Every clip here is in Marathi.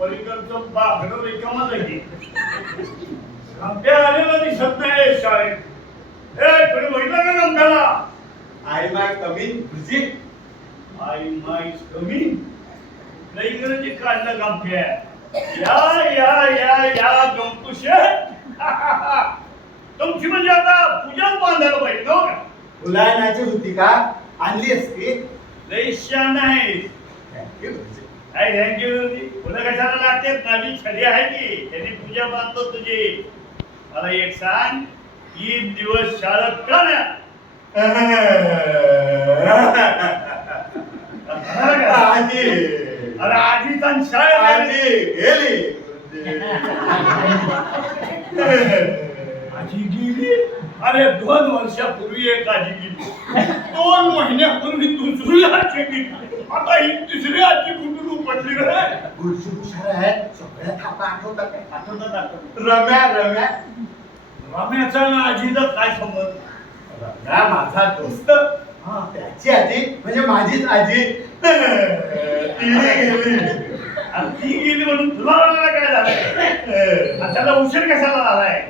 पलीकडचं बागडं रिकामं जाईल. गमत्या आलेला दिसत नाही शाळेत. कोणी बघितलं का गमत्याला? आय माय कमिंग गुरुजी. आई माय कमी लई इंग्रजी काढलं गमत्या. या या या या गमकुशे. तुमची म्हणजे आता पूजाच बांधायला पाहिजे हो का? फुलायनाची होती का? आणली असती. लई शान आहे. थँक्यू गुरुजी. काय थँक्यू. फुलं कशाला लागते? माझी छडी आहे की त्यांनी पूजा बांधतो तुझी. मला एक सांग, 3 दिवस शाळेत का नाही? आजी. अरे आजीचा शाळेत आजी गेली. आजी गेली. अरे 2 वर्षापूर्वी एक आजी गेली. 2 महिन्यापूर्वी दुसरी आजी गेली. आता ही तिसरी आजी कुठून उपटली रे? गुरुजी हुशार आहे. सगळ्या थापा आठवतात. आठवतात. रम्या रम्या. रम्याचा ना आजीचा काय संबंध? रम्या माझा दोस्त. हा. त्याची आजी म्हणजे माझीच आजी. ती गेली. आणि ती गेली म्हणून तुला रडायला काय झालं? आणि त्याला उशीर कशाला झालाय?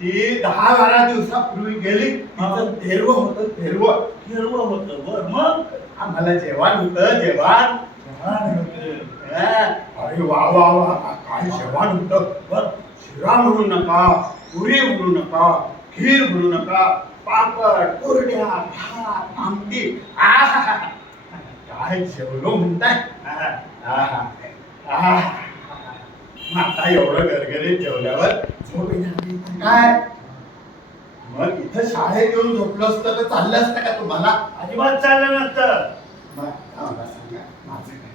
ती 10-12 दिवसापूर्वी गेली. तिचं थेरवं होतं. थेरवं हिरवं होतं. बर मग आम्हाला जेवण होतं. जेवण. अरे वा वा वा काय जेवण होतं. बर शिरा म्हणू नका, पुरी म्हणू नका, खीर म्हणू नका, पापड, कुरड्या, भात, आमटी. आहा काय जेवलो म्हणताय. आता एवढं गरगरीत जेवल्यावर झोप येणार नाही तर काय. मग इथं शाळेत येऊन झोपलं असतं तर चाललं असतं का तुम्हाला? अजिबात चाललं नसतं. मग आम्हाला सांगा माझं काय.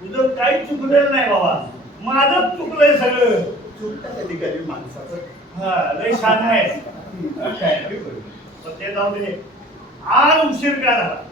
तुझं काही चुकलेलं नाही बाबा. माझंच चुकलंय सगळं. चुकतं कधी कधी माणसाचं. हा लय छान आहे. थँक्यू. पण ते जाऊ दे. आज उशीर का झाला?